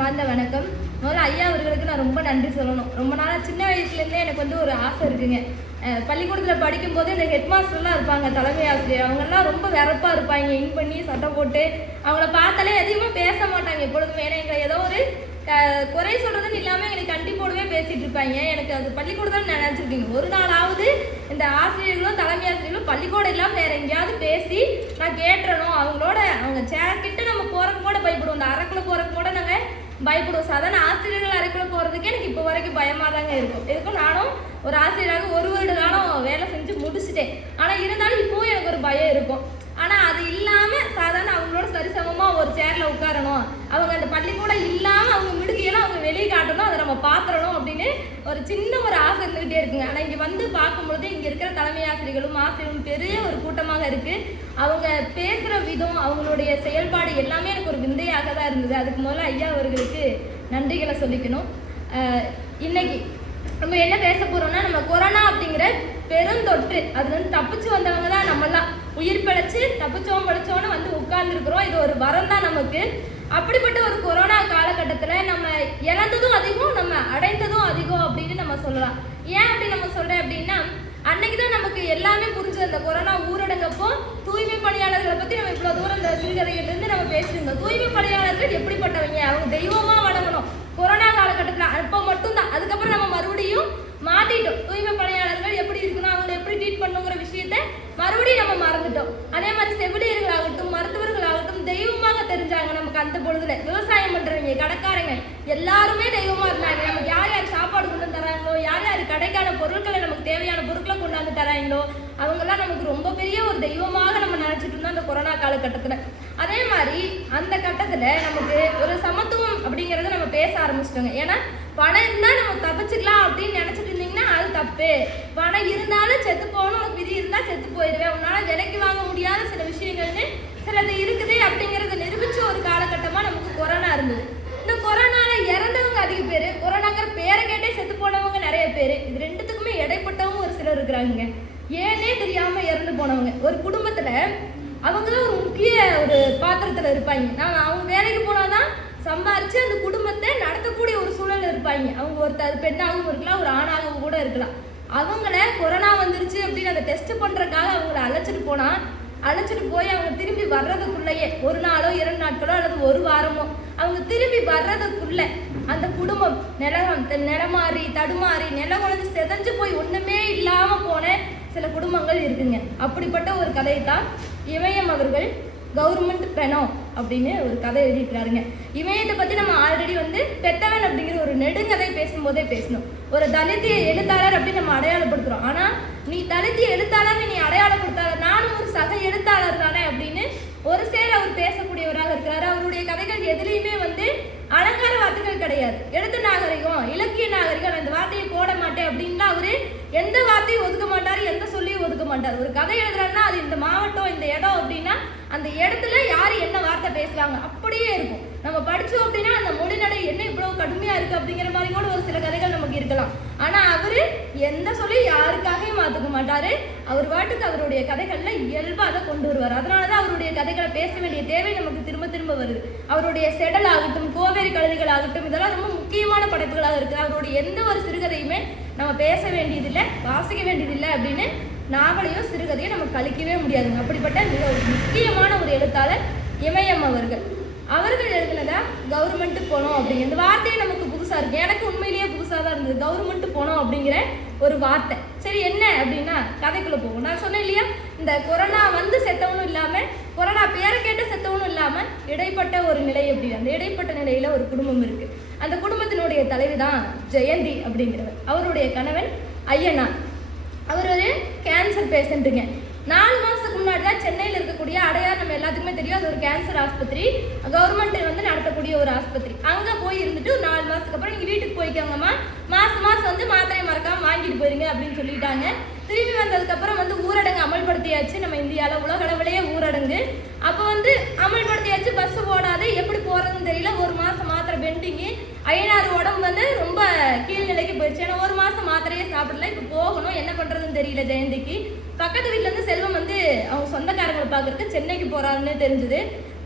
அன்பார்ந்த வணக்கம். முதல்ல ஐயா அவர்களுக்கு நான் ரொம்ப நன்றி சொல்லணும். ரொம்ப நாளாக சின்ன வயசுலேருந்தே எனக்கு வந்து ஒரு ஆசை இருக்குங்க. பள்ளிக்கூடத்தில் படிக்கும்போது இந்த ஹெட் மாஸ்டர்லாம் இருப்பாங்க தலைமை ஆசிரியர். அவங்கெல்லாம் ரொம்ப வெறப்பாக இருப்பாங்க. இன் பண்ணி சட்டம் போட்டு. அவங்கள பார்த்தாலே எதையுமே பேச மாட்டாங்க எப்பொழுதுமே. ஏன்னா எங்களை ஏதோ ஒரு குறை சொல்கிறதுன்னு இல்லாமல் எங்களுக்கு கண்டிப்போடவே பேசிகிட்டு இருப்பாங்க. எனக்கு அது பள்ளிக்கூடத்தில் நினச்சிருக்கீங்க. ஒரு நாளாவது இந்த ஆசிரியர்களும் தலைமை ஆசிரியர்களும் பள்ளிக்கூடம் இல்லாமல் வேறு எங்கேயாவது பேசி நான் கேட்டுறணும். அவங்களோட அவங்க சேர்க்கிட்ட நம்ம போகிறக்கு கூட பயப்படுவோம். இந்த அறக்கில் போகிறக்கு கூட நாங்கள் பயப்படுவோம். சாதாரண ஆசிரியர்கள் அறைக்குள்ள போறதுக்கே எனக்கு இப்போ வரைக்கும் பயமா தாங்க இருக்கும். எதுக்கும் நானும் ஒரு ஆசிரியராக ஒரு வருட காலம் வேலை செஞ்சு முடிச்சுட்டேன். ஆனா இருந்தாலும் இப்போவும் எனக்கு ஒரு பயம் இருக்கும். ஆனா அது இல்லாம சாதாரண அவங்களோட சரிசமமா ஒரு சேர்ல உட்காரணும். அவங்க அந்த பள்ளிக்கூடம் இல்லாம அவங்க மிடுக்கையெல்லாம் அவங்க வெளியே காட்டணும். நம்ம பாத்திரணும் அப்படின்னு ஒரு சின்ன ஒரு ஆசை இருந்துகிட்டே இருக்குங்க. ஆனால் இங்கே வந்து பார்க்கும்பொழுது இங்கே இருக்கிற தலைமை ஆசிரியர்களும் ஆசிரியரும் பெரிய ஒரு கூட்டமாக இருக்குது அவங்க பேசுகிற விதம் அவங்களுடைய செயல்பாடு எல்லாமே எனக்கு ஒரு விந்தையாக தான் இருந்தது. அதுக்கு முதல்ல ஐயா அவர்களுக்கு நன்றிகளை சொல்லிக்கணும். இன்னைக்கு நம்ம என்ன பேச போகிறோம்னா நம்ம கொரோனா அப்படிங்கிற பெருந்தொற்று அதுல இருந்து தப்பிச்சு வந்தவங்க தான் நம்மளாம் உயிர் பிழைச்சி தப்பிச்சோம் படிச்சோன்னு வந்து உட்கார்ந்துருக்குறோம். இது ஒரு வரம் தான் நமக்கு. அப்படிப்பட்ட ஒரு கொரோனா காலகட்டத்தில் நம்ம இழந்ததும் அதிகம் நம்ம அடைந்ததும் அதிகம் அப்படின்னு நம்ம சொல்லலாம். ஏன் அப்படி நம்ம சொல்கிறேன் அப்படின்னா அன்னைக்கு தான் நமக்கு எல்லாமே புரிஞ்சது. அந்த கொரோனா ஊரடங்கப்போ தூய்மை பணியாளர்களை பற்றி நம்ம இவ்வளோ தூரம் இந்த சிறுகதைகள்லேருந்து நம்ம பேசியிருந்தோம். தூய்மை பணியாளர்கள் எப்படிப்பட்டவங்க? அவங்க தெய்வமாக வணங்கணும். கொரோனா காலகட்டத்தில் அப்போ மட்டும்தான். அதுக்கப்புறம் நம்ம மறுபடியும் மாற்றிட்டோம் தூய்மை பணியாளர்கள் எப்படி இருக்கணும்? அவங்களை எப்படி ட்ரீட் பண்ணுங்கிற விஷயத்த மறுபடியும் நம்ம மறந்துட்டோம். அதே மாதிரி செவிலியர்களாகட்டும் மருத்துவர்களாகட்டும் தெய்வமாக தெரிஞ்சாங்க நமக்கு அந்த பொழுதுல. விவசாயம் பண்றவங்க கடைக்காரங்க எல்லாருமே தெய்வமா இருந்தாங்க. நமக்கு யார் யார் சாப்பாடு கொண்டு தராங்களோ யார் யார் கடைக்கான பொருட்களை நமக்கு தேவையான பொருட்களை கொண்டாந்து தராங்களோ அவங்கெல்லாம் நமக்கு ரொம்ப பெரிய ஒரு தெய்வமாக நம்ம நினைச்சிட்டு இருந்தோம் அந்த கொரோனா காலகட்டத்துல. அதே மாதிரி அந்த கட்டத்துல நமக்கு ஒரு சமத்துவம் அப்படிங்கறத நம்ம பேச ஆரம்பிச்சிட்டோங்க. ஏன்னா பணம் இருந்தா நம்ம தப்பிச்சுக்கலாம் அப்படின்னு நினைச்சிட்டு இருந்தீங்கன்னா அது தப்பு. பணம் இருந்தாலும் செத்து போகணும் உனக்கு விதி இருந்தால் செத்து போயிடுவேன் உன்னால் விலைக்கு வாங்க முடியாத சில விஷயங்கள்னு சிலது இருக்குது அப்படிங்கிறத நிரூபிச்ச ஒரு காலகட்டமாக நமக்கு கொரோனா இருந்தது. இந்த கொரோனால இறந்தவங்க அதிக பேர். கொரோனாங்கிற பேரை கேட்டே செத்து போனவங்க நிறைய பேர். இது ரெண்டுத்துக்குமே இடைப்பட்டவங்க ஒரு சிலர் இருக்கிறாங்க. ஏனே தெரியாம இறந்து போனவங்க. ஒரு குடும்பத்துல அவங்க தான் ஒரு முக்கிய ஒரு பாத்திரத்துல இருப்பாங்க. நான் அவங்க வேலைக்கு போனாதான் சம்பாரிச்சு அந்த குடும்பத்தை நடத்தக்கூடிய ஒரு சூழல் இருப்பாங்க. அவங்க ஒருத்தர் பெண்ணாகவும் இருக்கலாம் ஒரு ஆணாகவும் கூட இருக்கலாம். அவங்கள கொரோனா வந்துருச்சு அப்படின்னு அந்த டெஸ்ட் பண்ணுறதுக்காக அவங்கள அழைச்சிட்டு போனா அழைச்சிட்டு போய் அவங்க திரும்பி வர்றதுக்குள்ளேயே ஒரு நாளோ இரண்டு நாட்களோ அல்லது ஒரு வாரமோ அவங்க திரும்பி வர்றதுக்குள்ள அந்த குடும்பம் நிலம் நிலமாறி தடுமாறி நிலம் குழஞ்சு செதஞ்சு போய் ஒன்றுமே இல்லாமல் போன சில குடும்பங்கள் இருக்குங்க. அப்படிப்பட்ட ஒரு கதையை தான் இமயம் அவர்கள் கவர்மெண்ட் பெனோ அப்படின்னு ஒரு கதை எழுதியிருக்கிறாருங்க. இமயத்தை பற்றி நம்ம ஆல்ரெடி வந்து பெத்தவன் அப்படிங்கிற ஒரு நெடுங்கதை பேசும்போதே பேசணும். ஒரு தலித்திய எழுத்தாளர் அப்படின்னு நம்ம அடையாளப்படுத்துகிறோம் ஆனால் நீ தலித்திய எழுத்தாளர்னு நீ அடையாளப்படுத்தாத நானும் ஒரு சக எழுத்தாளர் தானே அப்படின்னு ஒரு சேர் அவர் பேசக்கூடியவராக இருக்கிறாரு. அவருடைய கதைகள் எதுலேயுமே வந்து அலங்கார வார்த்தைகள் கிடையாது. எழுத்து நாகரிகம் இலக்கிய நாகரிகம் அந்த வார்த்தையை போட மாட்டேன் அப்படின்னா அவரு எந்த வார்த்தையும் ஒதுக்க மாட்டாரு எந்த சொல்லியும் ஒதுக்க மாட்டார். ஒரு கதை எழுதுறாருன்னா அது இந்த மாவட்டம் இந்த இடம் அப்படின்னா அந்த இடத்துல யாரு என்ன வார்த்தை பேசுறாங்க? அப்படியே இருக்கும். நம்ம படிச்சோம் அப்படின்னா அந்த மொழிநடை என்ன இவ்வளவு கடுமையா இருக்கு அப்படிங்கிற மாதிரி கூட ஒரு சில கதைகள் நமக்கு இருக்கலாம். ஆனா அவரு எந்த சொல்லி யாருக்காகவும் மாத்துக்க மாட்டாரு. அவர் பாட்டுக்கு அவருடைய கதைகள்ல இயல்பா அதை கொண்டு வருவார். அதனாலதான் அவருடைய கதைகளை பேச வேண்டிய தேவை நமக்கு திரும்ப திரும்ப வருது. அவருடைய செடல் ஆகட்டும் கோவேரி கழுதுகள் ஆகட்டும் இதெல்லாம் ரொம்ப முக்கியமான படைப்புகளாக இருக்கு. அவருடைய எந்த ஒரு சிறுகதையுமே நம்ம பேச வேண்டியதில்லை வாசிக்க வேண்டியதில்லை அப்படின்னு நாவலையோ சிறுகதையோ நம்ம கழிக்கவே முடியாதுங்க. அப்படிப்பட்ட மிக ஒரு முக்கியமான ஒரு எழுத்தாளர் இமயம் அவர்கள். அவர்கள் எழுதினதா கவர்மெண்ட்டு போனோம் அப்படிங்கிற இந்த வார்த்தையை நமக்கு புதுசாக இருக்கு. எனக்கு உண்மையிலேயே புதுசா தான் இருந்தது. கவர்மெண்ட் போனோம் அப்படிங்கிற ஒரு வார்த்தை. சரி என்ன அப்படின்னா கதைக்குள்ள போகும் நான் சொன்னேன் இல்லையா? இந்த கொரோனா வந்து செத்தவனும் இல்லாம கொரோனா பேரை கேட்டு செத்தவனும் இல்லாம இடைப்பட்ட ஒரு நிலை எப்படி? அந்த இடைப்பட்ட நிலையில ஒரு குடும்பம் இருக்கு. அந்த குடும்பத்தினுடைய தலைவி தான் ஜெயந்தி அப்படிங்கிறவர். அவருடைய கணவன் ஐயனா அவர் ஒரு கேன்சர் பேஷண்ட்டுங்க நாலு மாசத்துக்கு முன்னாடி தான் சென்னையில் அடையார் நம்ம எல்லாத்துக்குமே தெரியும். அது ஒரு கேன்சர் ஆஸ்பத்திரி. கவர்மெண்ட் வந்து நடத்தக்கூடிய ஒரு ஆஸ்பத்திரி. அங்கே போய் இருந்துட்டு ஒரு நாலு மாசத்துக்கு அப்புறம் நீங்கள் வீட்டுக்கு போய்க்கோங்கம்மா. மாசம் மாசம் வந்து மாத்திரை மறக்காம வாங்கிட்டு போயிருங்க அப்படின்னு சொல்லிட்டாங்க. திரும்பி வந்ததுக்கப்புறம் வந்து ஊரடங்கு அமல்படுத்தியாச்சு. நம்ம இந்தியாவில் உலக அளவிலேயே ஊரடங்கு. அப்போ வந்து அமல்படுத்தியாச்சு. பஸ் ஓடாது. எப்படி போகிறதுன்னு தெரியல. ஒரு மாதம் மாத்திரை பெண்டிங்கு ஐயனார் உடம்பு வந்து ரொம்ப கீழ்நிலைக்கு போயிடுச்சு. ஏன்னா ஒரு மாதம் மாத்திரையே சாப்பிடல. இப்போ போகணும். என்ன பண்ணுறதுன்னு தெரியல ஜெயந்திக்கு. பக்கத்து வீட்டிலேருந்து செல்வம் வந்து அவங்க சொந்தக்காரங்களை பார்க்கறதுக்கு சென்னைக்கு போகிறாருன்னு தெரிஞ்சுது.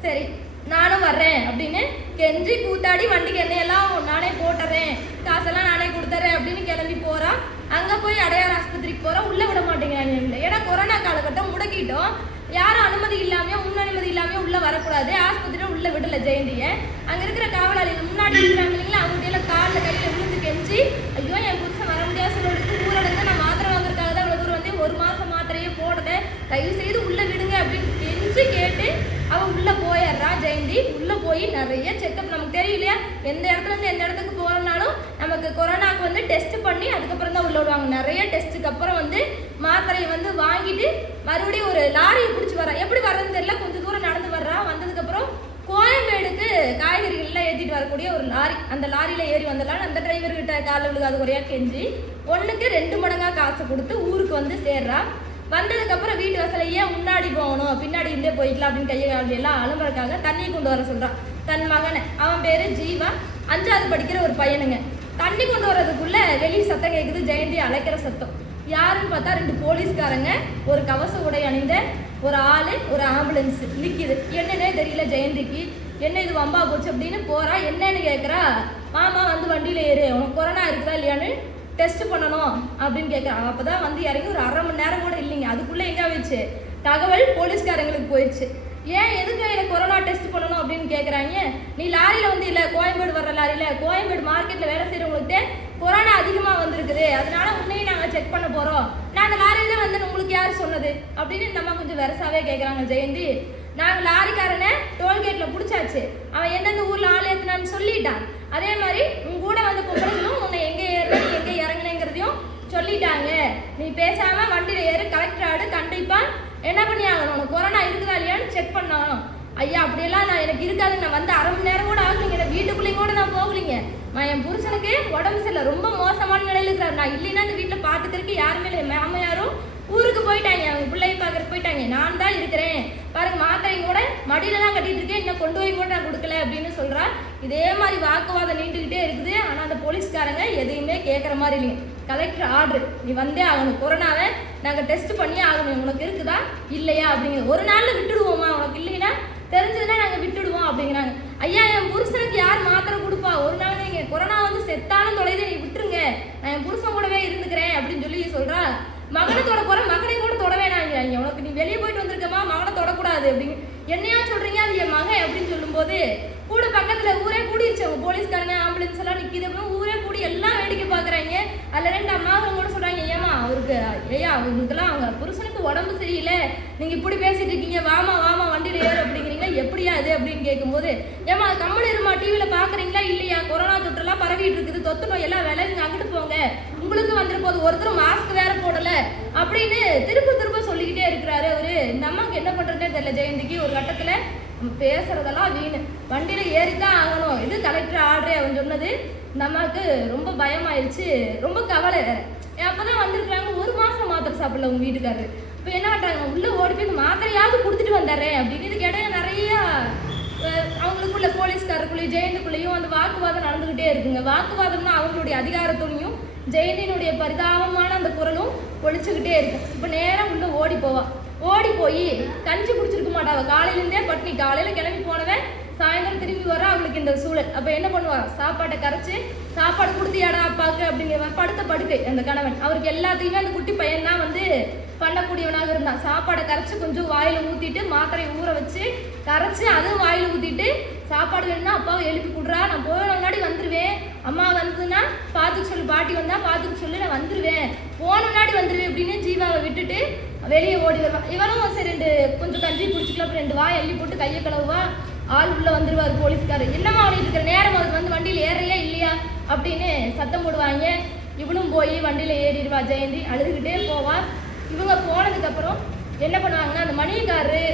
சரி நானும் வர்றேன் அப்படின்னு கெஞ்சி கூத்தாடி வண்டிக்கு எண்ணெயெல்லாம் நானே போட்டுறேன். காசெல்லாம் நானே கொடுத்துறேன் அப்படின்னு கிளம்பி போகிறான் அங்கே போய் அடையார் ஆஸ்பத்திரிக்கு போகிறோம் உள்ளே விட மாட்டேங்கிறாங்க எங்களை ஏன்னா கொரோனா காலகட்டம் முடக்கிட்டோம். யாரும் அனுமதி இல்லாமையோ முன் அனுமதி இல்லாமையோ உள்ளே வரக்கூடாது. ஆஸ்பத்திரியில் உள்ளே விடல ஜெயந்தியை. அங்கே இருக்கிற காவலாளிகள் முன்னாடி இருக்கிறாங்க இல்லைங்களா? அவங்க கையில் காலில் கையில் விழுந்து கெஞ்சி ஐயோ என் புருஷன் வர முடியாத சொல்லிட்டு ஊரடங்கு நான் மாத்திரை வாங்குறதுக்காக தான் இவ்வளவு தூரம் வந்து ஒரு மாசம் மாத்திரையே போடுறேன் தயவு செய்து உள்ளே விடுங்க அப்படின்னு கெஞ்சி கேட்டு அவள் உள்ளே போயிடுறா ஜெயந்தி. உள்ளே போய் நிறைய செக்அப் நமக்கு தெரியலையா எந்த இடத்துல இருந்து எந்த இடத்துக்கு போகிறனாலும் நமக்கு கொரோனாக்கு வந்து டெஸ்ட் பண்ணி அதுக்கப்புறம் தான் உள்ள விடுவாங்க நிறைய டெஸ்ட்டுக்கு அப்புறம் வந்து மாத்திரையை வந்து வாங்கிட்டு மறுபடியும் ஒரு லாரியை பிடிச்சி வரா எப்படி வர்றதுன்னு தெரியல. கொஞ்சம் தூரம் நடந்து வர்றா. வந்ததுக்கப்புறம் கோயம்பேடுக்கு காய்கறிகள் எல்லாம் ஏற்றிட்டு வரக்கூடிய ஒரு லாரி. அந்த லாரியில் ஏறி வந்தலாம் அந்த டிரைவர்கிட்ட காலில் விழுகாத குறையாக கெஞ்சி ஒன்றுக்கு ரெண்டு மடங்கா காசு கொடுத்து ஊருக்கு வந்து சேர்றா. வந்ததுக்கப்புறம் வீட்டு வாசல்ல ஏன் முன்னாடி போகணும்? பின்னாடி இருந்தே போய்க்கலாம் அப்படின்னு கையை கால் எல்லாம் அலம்புறக்காக தண்ணி கொண்டு வர சொல்றான். தன் மகனை. அவன் பேர் ஜீவா. அஞ்சாவது படிக்கிற ஒரு பையனுங்க. தண்ணி கொண்டு வர்றதுக்குள்ள வெளியே சத்தம் கேட்குது ஜெயந்தி அழைக்கிற சத்தம். யாருன்னு பார்த்தா ரெண்டு போலீஸ்காரங்க. ஒரு கவச உடை அணிந்த ஒரு ஆள் ஒரு ஆம்புலன்ஸ் நிற்கிது என்னன்னே தெரியல ஜெயந்திக்கு. என்ன இது வம்பா போச்சு? அப்படின்னு போறா. என்னன்னு கேட்குறா மாமா வந்து வண்டியில ஏறு உனக்கு கொரோனா இருக்குதா இல்லையான்னு டெஸ்ட் பண்ணணும் அப்படின்னு கேட்குறாங்க அப்போ தான் வந்து இறங்கி ஒரு அரை மணி நேரம் கூட இல்லைங்க. அதுக்குள்ளே எங்கே ஆயிடுச்சு? தகவல் போலீஸ்காரங்களுக்கு போயிடுச்சு ஏன் எதுக்கு எனக்கு கொரோனா டெஸ்ட் பண்ணணும் அப்படின்னு கேட்குறாங்க நீ லாரியில் வந்து இல்லை கோயம்பேடு வர்ற லாரியில் கோயம்பேடு மார்க்கெட்டில் வேலை செய்கிறவங்களுக்கு கொரோனா அதிகமாக வந்திருக்குது. அதனால உன்னையும் நாங்கள் செக் பண்ண போகிறோம் நான் அந்த லாரியில் தான் வந்து உங்களுக்கு யார் சொன்னது? அப்படின்னு நம்ம கொஞ்சம் வெரசாவே கேட்குறாங்க ஜெயந்தி. நாங்கள் லாரிக்காரனை டோல்கேட்டில் பிடிச்சாச்சு. அவன் எந்தெந்த ஊரில் ஆள் ஏற்றுனான்னு சொல்லிட்டான். அதே மாதிரி உன் கூட வந்த பொம்பளைகளும் உன்னை எங்கே ஏறின நீ எங்கே இறங்குனேங்கிறதையும் சொல்லிட்டாங்க. நீ பேசாம வண்டியில ஏறு கலெக்டர் ஆடு கண்டிப்பாக என்ன பண்ணி ஆகணும் உனக்கு கொரோனா இருக்குதா இல்லையான்னு செக் பண்ணணும். ஐயா அப்படியெல்லாம் நான் எனக்கு இருக்காது. நான் வந்து அரை மணி நேரம் கூட ஆகலைங்க. நான் வீட்டுக்குள்ளேயும் கூட நான் போகலைங்க. நான் என் புருஷனுக்கு உடம்பு சரியில்லை. ரொம்ப மோசமான நிலையில் இருக்கிறார். நான் இல்லைன்னா இந்த வீட்டில் பார்த்துக்கிறதுக்கு யாருமே இல்லை. மாமையாரும் ஊருக்கு போயிட்டாங்க. அவங்க பிள்ளையை பார்க்குறக்கு போயிட்டாங்க. நான் தான் இருக்கிறேன். பாருங்க மாத்திரையும் கூட மடியில தான் கட்டிட்டு இருக்கேன். இன்னும் கொண்டு போய் கூட நான் கொடுக்கல அப்படின்னு சொல்றா. இதே மாதிரி வாக்குவாதம் நீண்டுகிட்டே இருக்குது. ஆனா அந்த போலீஸ்காரங்க எதையுமே கேட்குற மாதிரி இல்லைங்க. கலெக்டர் ஆர்டர் நீ வந்தே ஆகணும். கொரோனாவை நாங்கள் டெஸ்ட் பண்ணியே ஆகணும். உனக்கு இருக்குதா? இல்லையா? அப்படிங்கிற ஒரு நாளில் விட்டுடுவோமா? உனக்கு இல்லைன்னா தெரிஞ்சதுன்னா நாங்கள் விட்டுடுவோம் அப்படிங்கிறாங்க. ஐயா என் புருஷனுக்கு யார் மாத்திரை கொடுப்பா? ஒரு நாள் நீங்கள் கொரோனா வந்து செத்தாலும் தொலைதை நீ விட்டுருங்க. நான் என் புருஷன் கூடவே இருந்துக்கிறேன் அப்படின்னு சொல்லி சொல்கிறா மகனை தொட போகிற மகனை கூட தொட வேணாங்கிறாங்க உனக்கு நீ வெளியே போயிட்டு வந்திருக்கமா? மகனை தொடக்கூடாது அப்படின்னு. என்னையா சொல்கிறீங்க அது என் மகன் அப்படின்னு சொல்லும்போது கூட பக்கத்துல ஊரே கூடிருச்சவங்க போலீஸ்காரங்க ஆம்புலன்ஸ் எல்லாம் நிக்கிது ஊரே கூடி எல்லாம் வேடிக்கை பாக்குறாங்க. அதுல ரெண்டு அம்மாவும் கூட சொல்றாங்க ஏமா அவருக்கு ஐயா அவங்களுக்குலாம் அவங்க புருஷனுக்கு உடம்பு சரியில்லை. நீங்க இப்படி பேசிட்டு இருக்கீங்க. வாமா வாமா வண்டியில ஏறு அப்படிங்கிறீங்க எப்படியா அது அப்படின்னு கேட்கும்போது ஏமா கம்மல் இருமா டிவியில பாக்குறீங்களா இல்லையா? கொரோனா தொற்றுலாம் பரவிட்டு இருக்குது. தொத்து நோய் எல்லாம் விலகுங்க அங்கிட்டு போங்க. உங்களுக்கு வந்துட்டு போகுது ஒருத்தர் மாஸ்க் வேற போடல. அப்படின்னு திரும்ப திரும்ப சொல்லிக்கிட்டே இருக்கிறாரு அவரு. இந்த அம்மாவுக்கு என்ன பண்றதுன்னே தெரியல. ஜெயந்திக்கு ஒரு கட்டத்துல பேசுகிறதெல்லாம் பேசுறதெல்லாம் வீணு. வண்டியில ஏறித்தான் ஆகணும். இது கலெக்டர் ஆர்டரே அவன் சொன்னது இந்த அம்மாவுக்கு ரொம்ப பயமாயிருச்சு. ரொம்ப கவலை அப்போ அப்பதான் வந்திருக்காங்க ஒரு மாசம் மாத்திரை சாப்பிடல உங்க வீட்டுக்காரரு. இப்போ என்ன பண்றாங்க உள்ள ஓடி போய் மாத்திரையாவது கொடுத்துட்டு வந்தாரேன் அப்படின்னு இதுக்கு நிறையா நிறைய அவங்களுக்குள்ள போலீஸ்காரருக்குள்ளேயும் ஜெயந்திக்குள்ளேயும் அந்த வாக்குவாதம் நடந்துகிட்டே இருக்குங்க. வாக்குவாதம்னா அவங்களுடைய அதிகாரத்துணையும் ஜெயந்தினுடைய பரிதாபமான அந்த குரலும் ஒழிச்சுக்கிட்டே இருக்கும். இப்போ நேராக உள்ள ஓடி போவா. ஓடி போய் கஞ்சி குடிச்சிருக்க மாட்டா அவ. காலையில பட்னி காலையில் கிளம்பி போனவன் சாயந்தரம் திரும்பி வர அவளுக்கு இந்த சூழல். அப்போ என்ன பண்ணுவாள் சாப்பாட்டை கரைச்சி சாப்பாடு கொடுத்தியாடா பார்க்க அப்படிங்கிற படுத்த படுக்கை அந்த கணவன். அவருக்கு எல்லாத்தையுமே அந்த குட்டி பையன் தான் வந்து பண்ணக்கூடியவனாக இருந்தான். சாப்பாடை கரைச்சி கொஞ்சம் வாயில் ஊற்றிட்டு மாத்திரையை ஊற வச்சு கரைச்சி அதுவும் வாயில் ஊற்றிட்டு சாப்பாடு வேணும்னா அப்பாவை எழுப்பி கொடுறா. நான் போன முன்னாடி வந்துடுவேன் அம்மா வந்ததுன்னா பார்த்துக்க சொல்லு. பாட்டி வந்தால் பார்த்துக்க சொல்லு. நான் வந்துடுவேன் போன முன்னாடி வந்துடுவேன் அப்படின்னு ஜி விட்டுட்டு வெளியே ஓடி வருவான் இவனும் சரி ரெண்டு கொஞ்சம் கஞ்சி பிடிச்சிக்கலாம் அப்புறம் ரெண்டு வா எள்ளி போட்டு கையை கழுவுவா. ஆள் உள்ள வந்துருவார் போலீஸ்காரர். என்னம்மா அவனுக்கு இருக்கிற நேரம் அதுக்கு வந்து வண்டியில் ஏறையா இல்லையா அப்படின்னு சத்தம் போடுவாங்க. இவனும் போய் வண்டியில் ஏறிடுவா ஜெயந்தி. அழுதுகிட்டே போவா. இவங்க போனதுக்கப்புறம் என்ன பண்ணுவாங்கன்னா அந்த மணியக்காரரு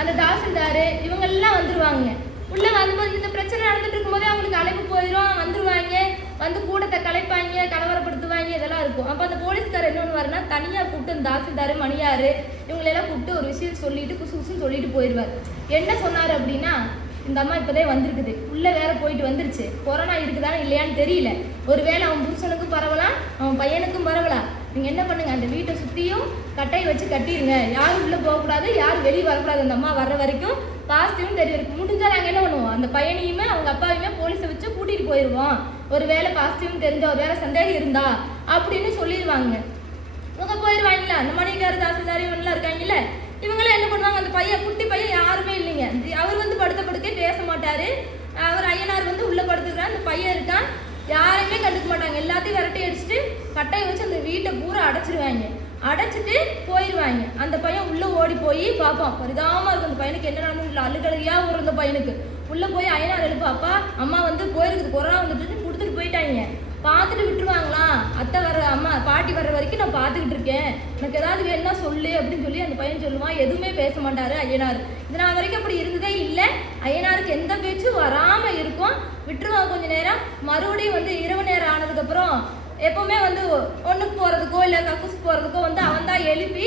அந்த தாசில்தாரு இவங்கெல்லாம் வந்துருவாங்க. உள்ள வரும்போது இந்த பிரச்சனை நடந்துட்டு இருக்கும்போதே அவங்களுக்கு அழைப்பு போயிடும் வந்துருவாங்க. வந்து கூட்டத்தை கலைப்பாங்க கலவரப்படுத்துவாங்க இதெல்லாம் இருக்கும். அப்போ அந்த போலீஸ்கார் என்ன பண்ணுவாருன்னா தனியாக கூப்பிட்டு இந்த தாசில்தார் மணியார் இவங்களெல்லாம் கூப்பிட்டு ஒரு விஷயம் சொல்லிட்டு குசு குசுன்னு சொல்லிட்டு போயிடுவார். என்ன சொன்னார் அப்படின்னா இந்த அம்மா இப்போதே வந்திருக்குது. உள்ளே வேற போயிட்டு வந்துருச்சு. கொரோனா இருக்குதானே இல்லையான்னு தெரியல. ஒருவேளை அவன் புருஷனுக்கும் பரவலாம் அவன் பையனுக்கும் பரவலாம். நீங்கள் என்ன பண்ணுங்க அந்த வீட்டை சுற்றியும் கட்டையை வச்சு கட்டிடுங்க யாரும் உள்ளே போகக்கூடாது யாரும் வெளியே வரக்கூடாது. அந்த அம்மா வர்ற வரைக்கும் பாசிட்டிவ்னு தெரியும். முடிஞ்சால் நாங்கள் என்ன பண்ணுவோம்? அந்த பையனையுமே அவங்க அப்பாவையுமே போலீஸை வச்சு கூட்டிகிட்டு போயிடுவோம் ஒரு வேலை பாசிட்டிவ்னு தெரிஞ்சா ஒரு வேலை சந்தேகம் இருந்தா அப்படின்னு சொல்லிடுவாங்க. இவங்க போயிடுவாங்களா அந்த மணிக்கார தாசில்தார் இவங்கெல்லாம் இருக்காங்கல்ல? இவங்களாம் என்ன பண்ணுவாங்க? அந்த பையன் குட்டி பையன் யாருமே இல்லைங்க. அவர் வந்து படுத்த படுக்கே பேச மாட்டாரு. அவர் ஐயனார் வந்து உள்ள படுத்துக்கிறார். அந்த பையன் இருக்கான். யாரையுமே கண்டுக்க மாட்டாங்க. எல்லாத்தையும் விரட்டி அடிச்சுட்டு கட்டையை வச்சு அந்த வீட்டை பூரா அடைச்சிருவாங்க. அடைச்சிட்டு போயிடுவாங்க அந்த பையன் உள்ளே ஓடி போய் பார்ப்பான். பரிதாபமா இருக்கும் அந்த பையனுக்கு. என்ன நடந்து அழுகழுதியா ஒரு அந்த பையனுக்கு. உள்ளே போய் ஐயனார் எழுப்பு அப்பா அம்மா வந்து போயிருக்குது. கொரோனா வந்துட்டு கொடுத்துட்டு போயிட்டாங்க. பார்த்துட்டு விட்டுருவாங்களா? அத்தை வர்ற அம்மா பாட்டி வர்ற வரைக்கும் நான் பார்த்துக்கிட்டு இருக்கேன். எனக்கு ஏதாவது வேணும்னா சொல்லு அப்படின்னு சொல்லி அந்த பையன் சொல்லுவான். எதுவுமே பேச மாட்டாரு ஐயனார். இது நான் வரைக்கும் அப்படி இருந்ததே இல்லை. ஐயனாருக்கு எந்த பேச்சும் வராமல் இருக்கும். விட்டுருவான் கொஞ்ச நேரம். மறுபடியும் வந்து இரவு நேரம் ஆனதுக்கப்புறம் எப்பவுமே வந்து ஒன்றுக்கு போகிறதுக்கோ இல்லை கக்கூஸ் போகிறதுக்கோ வந்து அவன் தான் எழுப்பி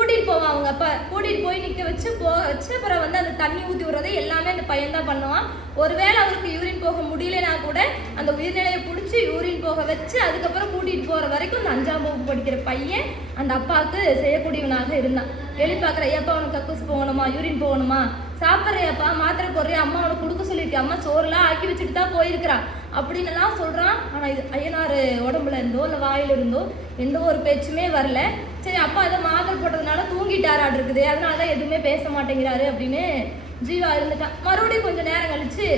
கூட்டிட்டு போவான் அவங்க அப்பா. கூட்டிட்டு போய் நிக்க வச்சு போக வச்சு அப்புறம் வந்து அந்த தண்ணி ஊத்தி விடுறது எல்லாமே அந்த பையன் தான் பண்ணுவான். ஒருவேளை அவருக்கு யூரின் போக முடியலனா கூட அந்த உயிர்நிலையை பிடிச்சி யூரின் போக வச்சு அதுக்கப்புறம் கூட்டிட்டு போற வரைக்கும் அந்த அஞ்சாம் வகுப்பு படிக்கிற பையன் அந்த அப்பாவுக்கு செய்யக்கூடியவனாக இருந்தான். எழுதி பார்க்குற ஏப்பா உனக்கு கக்கூஸ் போகணுமா யூரின் போகணுமா? சாப்பிட்றியாப்பா மாத்திரை போடுறியா? அம்மா உனக்கு கொடுக்க சொல்லியிருக்கேன் அம்மா சோறுலாம் ஆக்கி வச்சுட்டு தான் போயிருக்கிறா. அப்படின்னு எல்லாம் ஆனால் இது ஐயனார் உடம்புல இருந்தோ இல்லை வாயில் இருந்தோ எந்த ஒரு பேச்சுமே வரல. சரி அப்பா அதை மாத்திரை போட்டதுனால தூங்கிட்டாராட் இருக்குது. அதனால தான் எதுவுமே பேச மாட்டேங்கிறாரு அப்படின்னு ஜீவா இருந்துட்டான். மறுபடியும் கொஞ்சம் நேரம் கழிச்சு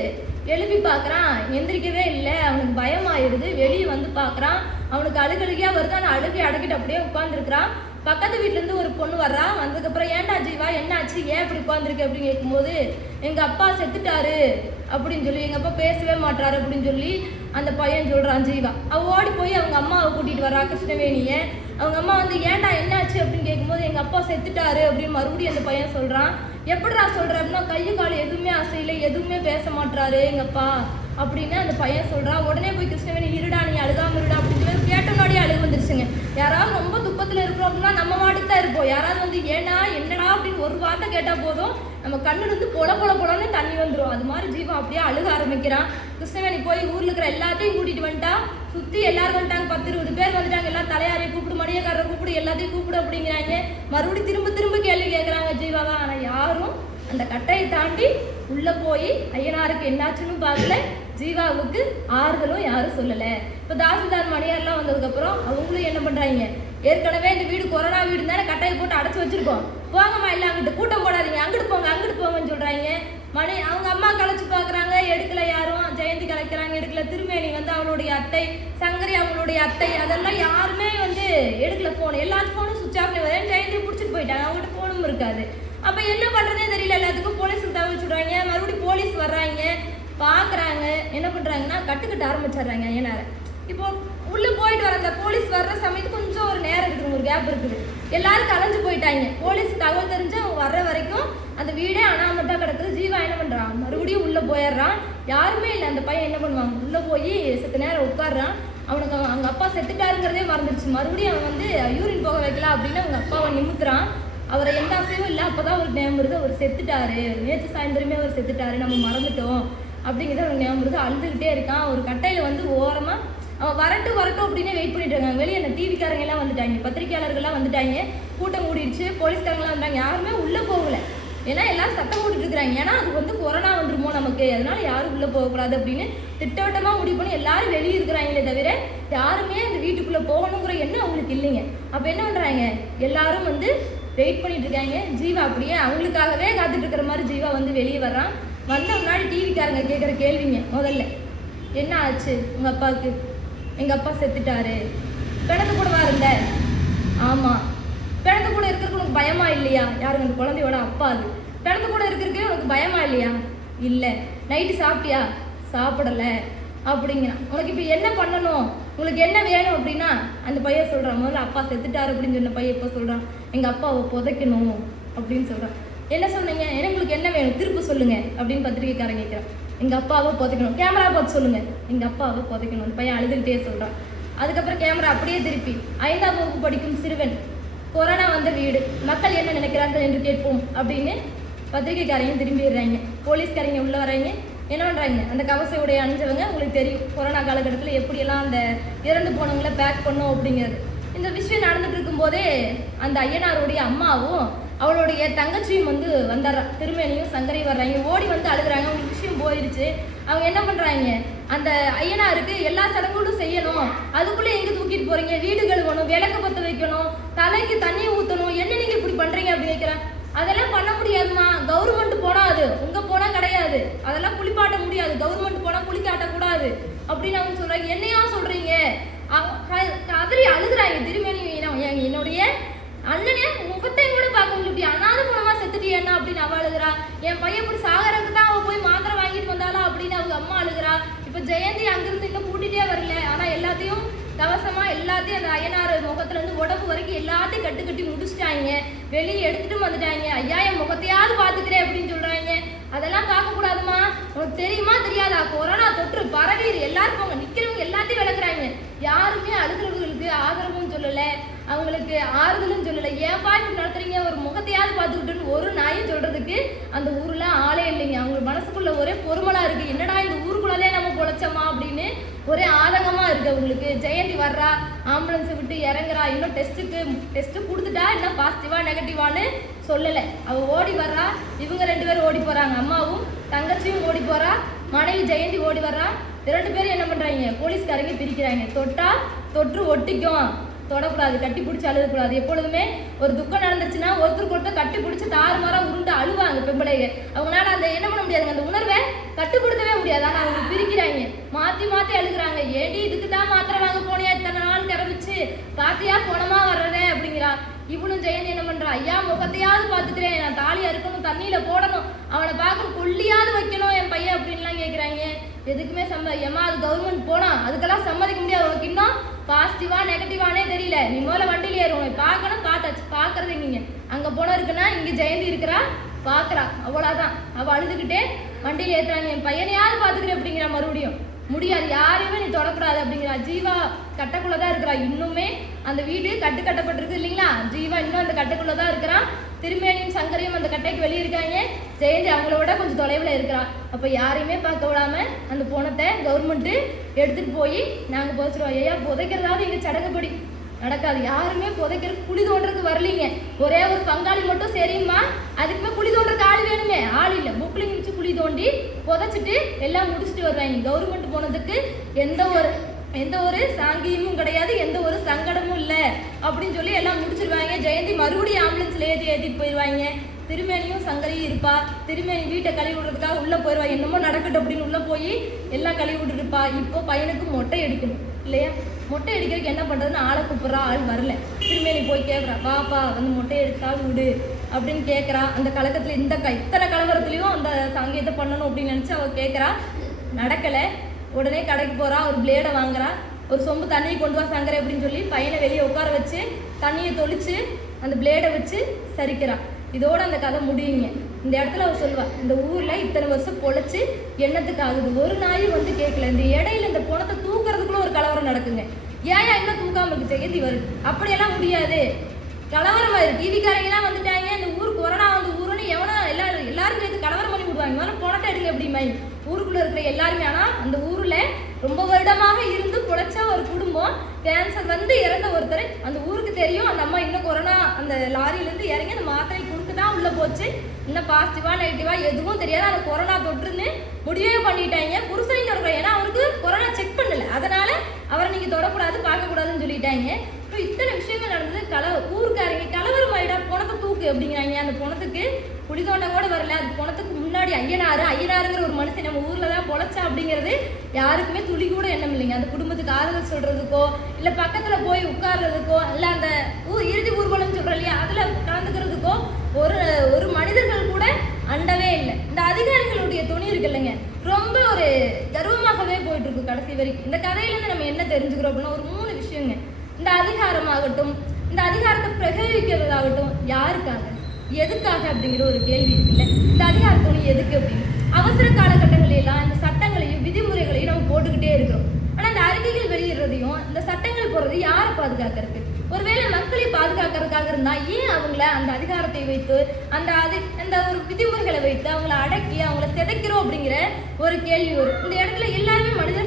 எழுப்பி பார்க்குறான். எந்திரிக்கவே இல்லை. அவனுக்கு பயமாயிருது. வெளியே வந்து பார்க்குறான். அவனுக்கு அழுகழுகியாக வருது. ஆனால் அழுகி அடக்கிட்டு அப்படியே உட்காந்துருக்கிறான் பக்கத்து வீட்டிலேருந்து ஒரு பொண்ணு வர்றா வந்ததுக்கப்புறம் ஏன்டா ஜீவா என்னாச்சு? ஏன் இப்படி உட்காந்துருக்கு அப்படின்னு கேட்கும்போது எங்கள் அப்பா செத்துட்டாரு. அப்படின்னு சொல்லி எங்கள் அப்பா பேசவே மாட்டாரு அப்படின்னு சொல்லி அந்த பையன் சொல்கிறான் ஜீவா. அவள் ஓடி போய் அவங்க அம்மாவை கூட்டிகிட்டு வரா கிருஷ்ணவேணியை. அவங்க அம்மா வந்து ஏன்டா என்னாச்சு? அப்படின்னு கேட்கும்போது எங்கள் அப்பா செத்துட்டாரு. அப்படின்னு மறுபடியும் அந்த பையன் சொல்கிறான் எப்படிடா சொல்கிற அப்படின்னா கையும் கால் எதுவுமே அசையில எதுவுமே பேச மாட்டாரு எங்கள் அப்பா. அப்படின்னு அந்த பையன் சொல்கிறான் உடனே போய் கிருஷ்ணவேணி இருடா நீ அழுகாமல் இருடா அழுகு வந்துருச்சுங்க. யாராவது ரொம்ப துப்பத்தில் இருக்கிறோம் அப்படின்னா நம்ம மாட்டுக்கு தான் இருப்போம். யாராவது வந்து ஏன்னா என்னடா? அப்படின்னு ஒரு வார்த்தை கேட்டால் போதும். நம்ம கண்ணுலேருந்து பொல பொல பொலன்னு தண்ணி வந்துடும் அது மாதிரி ஜீவா அப்படியே அழுக ஆரம்பிக்கிறான். கிருஷ்ணவேணி போய் ஊரில் இருக்கிற எல்லாத்தையும் கூட்டிகிட்டு வந்துட்டா. சுற்றி எல்லாரும் வந்துட்டாங்க. பத்து இருபது பேர் வந்துட்டாங்க. எல்லாம் தலையாரையை கூப்பிடு மணியக்காரரை கூப்பிடு எல்லாத்தையும் கூப்பிடு அப்படிங்கிறாங்க. மறுபடியும் திரும்ப திரும்ப கேள்வி கேட்கறாங்க ஜீவாவா. ஆனால் யாரும் அந்த கட்டையை தாண்டி உள்ளே போய் ஐயனாருக்கு என்னாச்சுன்னு பார்க்கல. ஜீவாவுக்கு ஆறுதலும் யாரும் சொல்லலை. இப்போ தாசில்தார் மணியார்லாம் வந்ததுக்கப்புறம் அவங்களும் என்ன பண்ணுறாங்க ஏற்கனவே இந்த வீடு கொரோனா வீடு தானே கட்டையை போட்டு அடைச்சி வச்சுருக்கோம். போங்கம்மா இல்லை அங்கிட்டு கூட்டம் போடாதீங்க. அங்கிட்டு போங்க அங்கிட்டு போங்கன்னு சொல்கிறாங்க மணி அவங்க அம்மா கலைச்சி பார்க்குறாங்க. எடுக்கல யாரும். ஜெயந்தி கலைக்கிறாங்க. எடுக்கல. திருமேனி வந்து அவளுடைய அத்தை சங்கரி அவங்களுடைய அத்தை. அதெல்லாம் யாருமே வந்து எடுக்கல ஃபோன் எல்லாத்து ஃபோனும் சுவிச் ஆஃப்ல வரேன் ஜெயந்தி பிடிச்சிட்டு போயிட்டாங்க. அவங்கள்ட்ட ஃபோனும் இருக்காது. அப்ப என்ன பண்றதே தெரியல எல்லாத்துக்கும் போலீஸுக்கு தகவல் வச்சுடுறாங்க மறுபடியும் போலீஸ் வர்றாங்க. பாக்குறாங்க. என்ன பண்றாங்கன்னா கட்டுக்கட்ட ஆரம்பிச்சிடுறாங்க ஏன்னா இப்போ உள்ள போயிட்டு வர அந்த போலீஸ் வர்ற சமயத்துக்கு கொஞ்சம் ஒரு நேரம் இருக்குது ஒரு கேப் இருக்குது. எல்லாரும் கலைஞ்சு போயிட்டாங்க. போலீஸ் தகவல் தெரிஞ்சு அவங்க வர்ற வரைக்கும் அந்த வீடே அனாமத்தா கிடக்குது. ஜீவா என்ன பண்ணுறான் மறுபடியும் உள்ளே போயிடுறான். யாருமே இல்லை. அந்த பையன் என்ன பண்ணுவாங்க உள்ளே போய் செத்த நேரம் உட்காடுறான் அவனுக்கு அவன் அவங்க அப்பா செத்துட்டாருங்கிறதே மறந்துடுச்சு. மறுபடியும் அவன் வந்து யூரின் போக வைக்கலாம் அப்படின்னு அவங்க அப்பாவை நிமித்துறான். அவரை எந்த அசையும் இல்லை. அப்பதான் அவர் ஞாபகம் வருது அவர் செத்துட்டாரு. நேற்று சாயந்தரமே அவர் செத்துட்டாரு. நம்ம மறந்துட்டோம். அப்படிங்கிறது அவர் ஞாபகம் வருது. அழுதுகிட்டே இருக்கான். ஒரு கட்டையில வந்து ஓரமா அவன் வரட்டும் வரட்டும் அப்படின்னு வெயிட் பண்ணிட்டு இருக்காங்க. வெளியே அந்த டிவிக்காரங்க எல்லாம் வந்துட்டாங்க. பத்திரிக்கையாளர்கள்லாம் வந்துட்டாங்க. கூட்டம் மூடிடுச்சு போலீஸ்காரங்களாம் வந்தாங்க. யாருமே உள்ளே போகல. ஏன்னா எல்லாரும் சத்தம் போட்டுட்டு இருக்கிறாங்க. ஏன்னா அது வந்து கொரோனா வந்துருமோ நமக்கு? அதனால யாரும் உள்ளே போகக்கூடாது அப்படின்னு திட்டவட்டமாக முடிவு பண்ணி எல்லாரும் வெளியே இருக்கிறாங்களே தவிர யாருமே அந்த வீட்டுக்குள்ளே போகணுங்கிற எண்ணம் அவங்களுக்கு இல்லைங்க. அப்போ என்ன பண்ணுறாங்க எல்லாரும் வந்து வெயிட் பண்ணிட்டு இருக்காங்க. ஜீவா அப்படியே அவங்களுக்காகவே காத்துட்டு இருக்கிற மாதிரி ஜீவா வந்து வெளியே வர்றான். வந்த முன்னாடி டிவிக்காரங்க கேட்குற கேள்விங்க முதல்ல. என்ன ஆச்சு? உங்க அப்பாவுக்கு? எங்க அப்பா செத்துட்டாரு. பிணத்து கூடவா இருந்த. ஆமா. பிணத்து கூட இருக்கிறதுக்கு உனக்கு பயமா இல்லையா? யாரும் அந்த குழந்தையோட அப்பா அது. பிணத்து கூட இருக்கிறதுக்கே உனக்கு பயமா இல்லையா? இல்லை. நைட்டு சாப்பிட்டியா? சாப்பிடல. அப்படிங்கிறான். உனக்கு இப்போ என்ன பண்ணணும்? உங்களுக்கு என்ன வேணும் அப்படின்னா அந்த பையன் சொல்கிறான் முதல்ல அப்பா செத்துட்டாரு அப்படின்னு சொன்ன பையன் இப்போ சொல்கிறான் எங்கள் அப்பாவை புதைக்கணும் அப்படின்னு சொல்கிறான் என்ன சொன்னீங்க? என்ன உங்களுக்கு என்ன வேணும்? திருப்பி சொல்லுங்க அப்படின்னு பத்திரிக்கைக்காரன் கேட்குறான். எங்கள் அப்பாவை புதைக்கணும். கேமரா பார்த்து சொல்லுங்க. எங்கள் அப்பாவை புதைக்கணும் அந்த பையன் அழுதுகிட்டே சொல்கிறான் அதுக்கப்புறம் கேமரா அப்படியே திருப்பி ஐந்தாம் வகுப்பு படிக்கும் சிறுவன் கொரோனா வந்த வீடு மக்கள் என்ன நினைக்கிறார்கள் என்று கேட்போம் அப்படின்னு பத்திரிக்கைக்காரங்க திரும்பிடுறாங்க. போலீஸ்காரங்க உள்ளே வராங்க என்ன பண்ணுறாங்க அந்த கவச உடைய அணிஞ்சவங்க உங்களுக்கு தெரியும். கொரோனா காலகட்டத்தில் எப்படியெல்லாம் அந்த இறந்து போனவங்கள பேக் பண்ணோம் அப்படிங்கிறது. இந்த விஷயம் நடந்துட்டு இருக்கும்போதே அந்த ஐயனாருடைய அம்மாவும் அவளுடைய தங்கச்சியும் வந்து வந்துடுறா. திருமேனியும் சங்கரையும் வர்றாங்க. ஓடி வந்து அழுகுறாங்க. அவங்களுக்கு விஷயம் போயிடுச்சு அவங்க என்ன பண்ணுறாங்க அந்த ஐயனாருக்கு எல்லா சடங்குகளும் செய்யணும். அதுக்குள்ளே எங்கே தூக்கிட்டு போறீங்க? வீடு கழுவணும் விளக்கு பற்ற வைக்கணும் தலைக்கு தண்ணி ஊற்றணும் என்ன நீங்கள் இப்படி பண்ணுறீங்க அப்படி கேட்குறேன் அதெல்லாம் பண்ண முடியாதுமா கவர்மெண்ட் போனால் அது உங்க போனா கிடையாது. அதெல்லாம் குளிப்பாட்ட முடியாது. கவர்மெண்ட் போனா குளிக்காட்ட கூடாது அப்படின்னு அவங்க சொல்றாங்க. என்னையா சொல்றீங்க? அவ- கதறி அழுகுறாங்க. திருமணி என்னுடைய அண்ணனே முகத்தையும் கூட பார்க்க முடியும் இப்படி அனாத குணமா செத்துட்டியண்ணா என்ன அப்படின்னு அவள் அழுகுறா. என் பையன் இப்படி சாகரத்துக்கு தான் அவள் போய் மாத்திரை வாங்கிட்டு வந்தாளா அப்படின்னு அவங்க அம்மா அழுகுறா. இப்ப ஜெயந்தி அங்கிருந்து இன்னும் கூட்டிட்டே வரல. ஆனா எல்லாத்தையும் கவசமா எல்லாத்தையும் அந்த அய்யனார் முகத்துல இருந்து உடம்பு வரைக்கும் எல்லாத்தையும் கட்டு கட்டி முடிச்சிட்டாங்க. வெளியே எடுத்துட்டு வந்துட்டாங்க. ஐயா என் முகத்தையாவது பாத்துக்கிறேன் அப்படின்னு சொல்றாங்க. அதெல்லாம் பார்க்க கூடாதுமா உனக்கு தெரியுமா தெரியாதா? கொரோனா தொற்று பரவி எல்லாருக்கும் போங்க. நிக்கிறவங்க எல்லாத்தையும் விளக்குறாங்க. யாருமே அழுகிறவங்களுக்கு ஆதரவும் சொல்லல. அவங்களுக்கு ஆறுதலும் சொல்லல. ஏன் பாட்டு நடத்துறீங்க? ஒரு முகத்தையாவது பார்த்துக்கிட்டுன்னு ஒரு நாயும் சொல்றதுக்கு அந்த ஊர்ல ஆளே இல்லைங்க. அவங்க மனசுக்குள்ள ஒரே பொறுமலா இருக்கு. என்னடா இந்த ஊருக்குள்ளதே நம்ம பொழைச்சோமா அப்படின்னு ஒரே ஆதங்கமா இருக்கு அவங்களுக்கு. ஜெயந்தி வர்றா ஆம்புலன்ஸை விட்டு இறங்குறா இன்னும் டெஸ்ட்டுக்கு டெஸ்ட் கொடுத்துட்டா இன்னும் பாசிட்டிவா நெகட்டிவான்னு சொல்லல. அவ ஓடி வர்றா இவங்க ரெண்டு பேரும் ஓடி போறாங்க. அம்மாவும் தங்கச்சியும் ஓடி போறா மனைவி ஜெயந்தி ஓடி வர்றா. இரண்டு பேரும் என்ன பண்றாங்க? போலீஸ்காரங்க பிரிக்கிறாங்க. தொட்டா தொற்று ஒட்டிக்கும். தொடக்கூடாது கட்டி பிடிச்சி அழுகக்கூடாது எப்பொழுதுமே ஒரு துக்கம் நடந்துச்சுன்னா ஒருத்தருக்கு ஒருத்தர் கட்டி பிடிச்சி தாறுமாறாக உருண்டு அழுவாங்க பெம்பளைங்க. அவங்களால அந்த என்ன பண்ண முடியாதுங்க? அந்த உணர்வை கட்டுப்படுத்தவே முடியாது. ஆனால் அவங்க பிரிக்கிறாங்க. மாற்றி மாற்றி அழுகுறாங்க. ஏடி இதுக்கு தான் மாத்திரை வாங்க போனியா? இத்தனை நாள் கிளம்பிச்சு பாத்தியா? போனமா? வர்றதே அப்படிங்கிறா. இவனும் ஜெயந்தி என்ன பண்றா? ஐயா முகத்தையாவது பார்த்துக்கிறேன். நான் தாலி அறுக்கணும் தண்ணியில போடணும். அவனை பார்க்கணும் கொல்லியாவது வைக்கணும் என் பையன் அப்படின்லாம் கேட்குறாங்க எதுக்குமே சம்ம ஏமா அது கவர்மெண்ட் போனா அதுக்கெல்லாம் சம்மதிக்க முடியாது. உனக்கு இன்னும் பாசிட்டிவா நெகட்டிவானே தெரியல. நீ முதல்ல வண்டியில ஏறுவோம் பார்க்கணும் பார்த்தாச்சு. பார்க்கறது நீங்க. அங்க போன இருக்குன்னா இங்க ஜெயந்தி இருக்கிறா பார்க்குறா. அவ்வளோதான் அவள் அழுதுகிட்டே வண்டியில் ஏற்றுறாங்க என் பையனையாவது பார்த்துக்கிறேன் அப்படிங்கிற மறுபடியும். முடியாது. யாரையுமே நீ தொடக்கூடாது அப்படிங்கிறா. ஜீவா கட்டக்குள்ள தான் இருக்கிறா. இன்னுமே அந்த வீடு கட்டு கட்டப்பட்டிருக்கு இல்லைங்களா? ஜீவா இன்னும் அந்த கட்டுக்குள்ள தான் இருக்கிறான் திருமேனியும் சங்கரையும் அந்த கட்டைக்கு வெளியே இருக்காங்க. ஜெயந்தி அவங்களோட கொஞ்சம் தொலைவில் இருக்கிறான் அப்போ யாரையுமே பார்க்க விடாம அந்த போனத்தை கவர்மெண்ட்டு எடுத்துட்டு போய் நாங்கள் புதைச்சிருவோம். ஐயா புதைக்கிறதாவது எங்கள் சடங்குப்படி நடக்காது. யாருமே புதைக்கிறதுக்கு குழி தோன்றதுக்கு வரலீங்க. ஒரே ஒரு பங்காளி மட்டும் சரிங்கம்மா அதுக்குமே குழி தோன்றதுக்கு ஆள் வேணுமே ஆள் இல்லை புக்லிங் வச்சு குழி தோண்டி புதைச்சிட்டு எல்லாம் முடிச்சுட்டு வருவாங்க. கவர்மெண்ட் போனதுக்கு எந்த ஒரு எந்த ஒரு சாங்கியமும் கிடையாது எந்த ஒரு சங்கடமும் இல்லை. அப்படின்னு சொல்லி எல்லாம் முடிச்சிருவாங்க. ஜெயந்தி மறுபடியும் ஆம்புலன்ஸ்ல ஏற்றி ஏற்றிட்டு போயிடுவாங்க திருமேனியும் சங்கரையும் இருப்பா. திருமேனி வீட்டை கழுவி விடுறதுக்காக உள்ள போயிடுவா என்னமோ நடக்கட்டும் அப்படின்னு உள்ள போய் எல்லாம் கழுவி விட்டுருப்பா இப்போ பையனுக்கு மொட்டை எடுக்கணும் இல்லையா? மொட்டை அடிக்கிறதுக்கு என்ன பண்றதுன்னு ஆளை கூப்பிட்றா. ஆள் வரல. திருமேனி போய் கேட்குறா பாப்பா வந்து மொட்டை எடுத்தால் விடு. அப்படின்னு கேட்குறா அந்த கழகத்தில் இந்த க இத்தனை கலவரத்துலேயும் அந்த சங்கீதத்தை பண்ணணும் அப்படின்னு நினச்சி அவள் கேட்குறா நடக்கலை. உடனே கடைக்கு போகிறா ஒரு பிளேடை வாங்குறா. ஒரு சொம்பு தண்ணியை கொண்டு வா சங்கரை அப்படின்னு சொல்லி பையனை வெளியே உட்கார வச்சு தண்ணியை தொளிச்சு அந்த பிளேடை வச்சு சரிக்கிறான் இதோட அந்த கதை முடியுங்க. இந்த இடத்துல அவர் சொல்லுவா இந்த ஊரில் இத்தனை வருஷம் பொழைச்சி என்னத்துக்கு ஆகுது? ஒரு நாயும் வந்து கேட்கல இந்த இடையில இந்த பணத்தை தூக்குறதுக்குள்ள ஒரு கலவரம் நடக்குங்க. ஏன் இன்னும் தூக்காம இருக்கு ஜெயந்தி வருது அப்படியெல்லாம் முடியாது. கலவரமாக இருக்கு டிவிக்காரங்கலாம் வந்துட்டாங்க இந்த ஊர் கொரோனா வந்து ஊருன்னு எவனோ எல்லாரும் எல்லாரும் சேர்த்து கலவரம் பண்ணி விடுவாங்க முதல்ல பணத்தை எடுங்க எப்படிமை ஊருக்குள்ள இருக்கிற எல்லாருமே ஆனா அந்த ஊர்ல ரொம்ப வருடமாக இருந்து பொழைச்ச ஒரு குடும்பம். கேன்சர் வந்து இறந்த ஒருத்தர் அந்த ஊருக்கு தெரியும். அந்த அம்மா இன்னும் கொரோனா அந்த லாரியிலேருந்து இறங்கி அந்த மாத்திரை கொடுத்து தான் உள்ள போச்சு. இன்னும் பாசிட்டிவா நெகட்டிவா எதுவும் தெரியாது. அந்த கொரோனா தொற்றுன்னு முடிவே பண்ணிட்டாங்க. புருஷனையும் தொடக்கூடாது ஏன்னா அவருக்கு கொரோனா செக் பண்ணல. அதனால அவரை நீங்க தொடக்கூடாது பார்க்க கூடாதுன்னு சொல்லிட்டாங்க. இப்போ இத்தனை விஷயங்கள் நடந்தது. கல ஊருக்காரங்க கலவரம் பணத்தை அப்படிங்கிறாங்க அந்த பொணத்துக்கு புளி தோண்டம் கூட வரல. அது பணத்துக்கு முன்னாடி ஐயனாரு ஐயனாருங்கிற ஒரு மனுஷன் நம்ம ஊர்ல தான் பொழைச்சா அப்படிங்கிறது யாருக்குமே துளி கூட எண்ணம் இல்லைங்க. அந்த குடும்பத்துக்கு ஆறுதல் சொல்றதுக்கோ இல்ல பக்கத்துல போய் உட்கார்றதுக்கோ இல்ல அந்த ஊர் இறுதி ஊர்வலம் சொல்றோம் இல்லையா? அதுல கலந்துக்கிறதுக்கோ ஒரு ஒரு மனிதர்கள் கூட அண்டவே இல்லை. இந்த அதிகாரிகளுடைய துணி இருக்கு இல்லைங்க. ரொம்ப ஒரு கர்வமாகவே போயிட்டு இருக்கு கடைசி வரைக்கும். இந்த கதையில இருந்து நம்ம என்ன தெரிஞ்சுக்கிறோம் அப்படின்னா ஒரு மூணு விஷயங்க. இந்த அதிகாரமாகட்டும் இந்த அதிகாரத்தை பிரகரிக்கிறதாகட்டும் யாருக்காக? எதுக்காக அப்படிங்கிற ஒரு கேள்வி இருக்குல்ல. இந்த அதிகாரத்தோடு எதுக்கு அப்படின்னு அவசர காலகட்டங்களில் எல்லாம் இந்த சட்டங்களையும் விதிமுறைகளையும் நம்ம போட்டுக்கிட்டே இருக்கிறோம். ஆனால் இந்த அறிக்கைகள் வெளியிடுறதையும் இந்த சட்டங்கள் போடுறது யாரை பாதுகாக்கிறதுக்கு ஒருவேளை மக்களை பாதுகாக்கிறதுக்காக இருந்தால் ஏன் அவங்கள அந்த அதிகாரத்தை வைத்து அந்த அது அந்த ஒரு விதிமுறைகளை வைத்து அவங்கள அடக்கி அவங்கள சிதைக்கிறோம் அப்படிங்கிற ஒரு கேள்வி வரும். இந்த இடத்துல எல்லாருமே மனிதர்களாக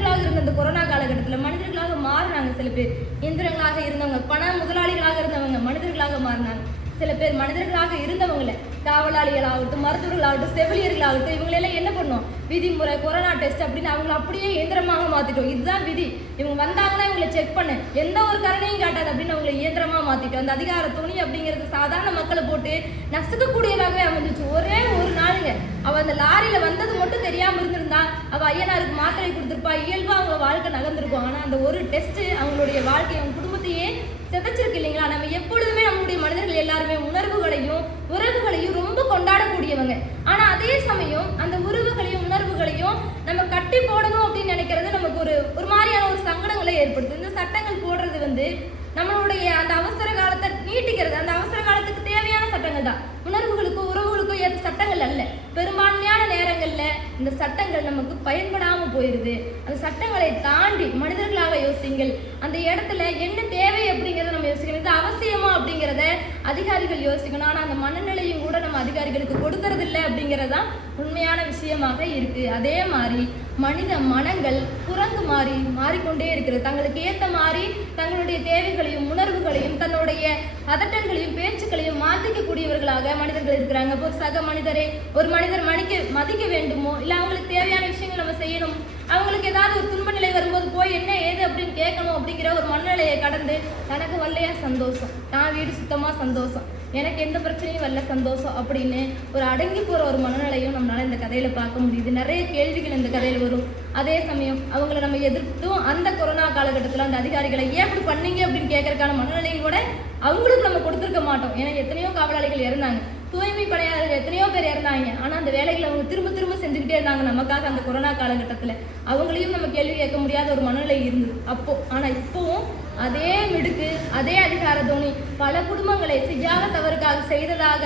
இந்த கொரோனா காலகட்டத்தில் மனிதர்களாக மாறினாங்க சில பேர். இயந்திரங்களாக இருந்தவங்க பண முதலாளிகளாக இருந்தவங்க மனிதர்களாக மாறினாங்க. சில பேர் மனிதர்களாக இருந்தவங்கள காவலாளிகளாகட்டும் மருத்துவர்களாகட்டும் செவிலியர்களாகட்டும் இவங்களெல்லாம் என்ன பண்ணோம்? விதிமுறை கொரோனா டெஸ்ட் அப்படின்னு அவங்கள அப்படியே இயந்திரமாக மாற்றிட்டோம் இதுதான் விதி. இவங்க வந்தாங்கன்னா இவங்களை செக் பண்ணு. எந்த ஒரு கருணையும் காட்டாது அப்படின்னு அவங்களை இயந்திரமாக மாற்றிட்டோம் அந்த அதிகார துணி அப்படிங்கிறது சாதாரண மக்களை போட்டு நசுக்கக்கூடியதாகவே அமைஞ்சிச்சு. ஒரே ஒரு நாளுங்க. அவள் அந்த லாரியில் வந்தது மட்டும் தெரியாமல் இருந்திருந்தா அவள் ஐயனாருக்கு மாத்திரை கொடுத்துருப்பா. இயல்பாக அவங்க வாழ்க்கை நகர்ந்துருக்கும். ஆனால் அந்த ஒரு டெஸ்ட் அவங்களுடைய வாழ்க்கை அவங்க குடும்பத்தையே சிதைச்சிருக்கு இல்லைங்களா? நம்ம எப்பொழுதுமே நம்மளுடைய மனிதர்கள் எல்லாருமே உணர்வுகளையும் உறவுகளையும் ரொம்ப கொண்டாடக்கூடியவங்க. ஆனால் அதே சமயம் அந்த உறவுகளையும் உணர்வுகளையும் நம்ம கட்டி போடணும் அப்படின்னு நினைக்கிறது நமக்கு ஒரு ஒரு மாதிரியான ஒரு சங்கடங்களை ஏற்படுத்துது. இந்த சட்டங்கள் போடுறது வந்து நம்மளுடைய அந்த அவசர காலத்தை நீட்டிக்கிறது. அந்த அவசர காலத்துக்கு தேவையான சட்டங்கள் தான். உணர்வுகளுக்கும் உறவுகளுக்கும் ஏற்ற சட்டங்கள் அல்ல. பெரும்பான்மை இந்த சட்டங்கள் நமக்கு பயன்படாமல் போயிடுது. அந்த சட்டங்களை தாண்டி மனிதர்களாக யோசிங்கள் அந்த இடத்துல என்ன தேவை அப்படிங்கிறத நம்ம யோசிக்கணும். இது அவசியமா அப்படிங்கிறத அதிகாரிகள் யோசிக்கணும். ஆனால் அந்த மனநிலையும் கூட நம்ம அதிகாரிகளுக்கு கொடுக்கறதில்ல அப்படிங்கிறதான் உண்மையான விஷயமாக இருக்கு. அதே மாதிரி மனித மனங்கள் குரங்கு மாறி மாறிக்கொண்டே இருக்கிறது. தங்களுக்கு ஏத்த மாதிரி தங்களுடைய தேவைகளையும் உணர்வுகளையும் தன்னுடைய அதட்டல்களையும் பேச்சுக்களையும் மாத்திக்கக்கூடியவர்களாக மனிதர்கள் இருக்கிறாங்க. ஒரு சக மனிதரை ஒரு மனிதர் மதிக்க மதிக்க வேண்டுமோ? இல்ல அவங்களுக்கு தேவையான விஷயங்கள் நம்ம செய்யணும். அவங்களுக்கு ஏதாவது ஒரு துன்ப நிலை வரும்போது போய் என்ன ஏது அப்படின்னு கேட்கணும் அப்படிங்கிற ஒரு மனநிலையை கடந்து தனக்கு வரலையா சந்தோஷம். நான் வீடு சுத்தமாக சந்தோஷம். எனக்கு எந்த பிரச்சனையும் வரல சந்தோஷம் அப்படின்னு ஒரு அடங்கி போகிற ஒரு மனநிலையும் நம்மளால் இந்த கதையில் பார்க்க முடியுது. நிறைய கேள்விகள் இந்த கதையில் வரும். அதே சமயம் அவங்கள நம்ம எதிர்த்தும் அந்த கொரோனா காலகட்டத்தில் அந்த அதிகாரிகளை ஏன் இப்படி பண்ணீங்க அப்படின்னு கேட்கறதுக்கான மனநிலையும் கூட அவங்களுக்கு நம்ம கொடுத்துருக்க மாட்டோம். ஏன்னா எத்தனையோ காவலாளிகள் இறந்தாங்க. தூய்மை பணியாளர்கள் எத்தனையோ பேர் இறந்தாங்க. ஆனால் அந்த வேலைகளை அவங்க திரும்ப திரும்ப செஞ்சுக்கிட்டே இருந்தாங்க. நமக்காக அந்த கொரோனா காலகட்டத்தில். அவங்களையும் நம்ம கேள்வி கேட்க முடியாத ஒரு மனநிலை இருந்தது அப்போ. ஆனால் இப்போவும் அதே மிடுக்கு அதே அதிகார தோனி பல குடும்பங்களை செய்யாத தவறுக்காக செய்ததாக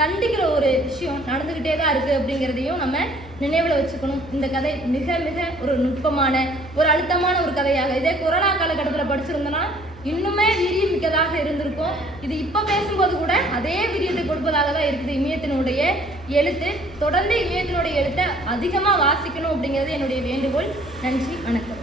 தண்டிக்கிற ஒரு விஷயம் நடந்துக்கிட்டே தான் இருக்குது அப்படிங்கிறதையும் நம்ம நினைவில் வச்சுக்கணும். இந்த கதை மிக மிக ஒரு நுட்பமான ஒரு அழுத்தமான ஒரு கதையாக. இதே கொரோனா காலகட்டத்தில் படிச்சிருந்தோன்னா இன்னுமே வீரியம் மிக்கதாக இருந்திருக்கும். இது இப்போ பேசும்போது கூட அதே வீரியத்தை கொடுப்பதாக தான் இருக்குது இமயத்தினுடைய எழுத்து. தொடர்ந்து இமயத்தினுடைய எழுத்தை அதிகமாக வாசிக்கணும் அப்படிங்கிறது என்னுடைய வேண்டுகோள். நன்றி வணக்கம்.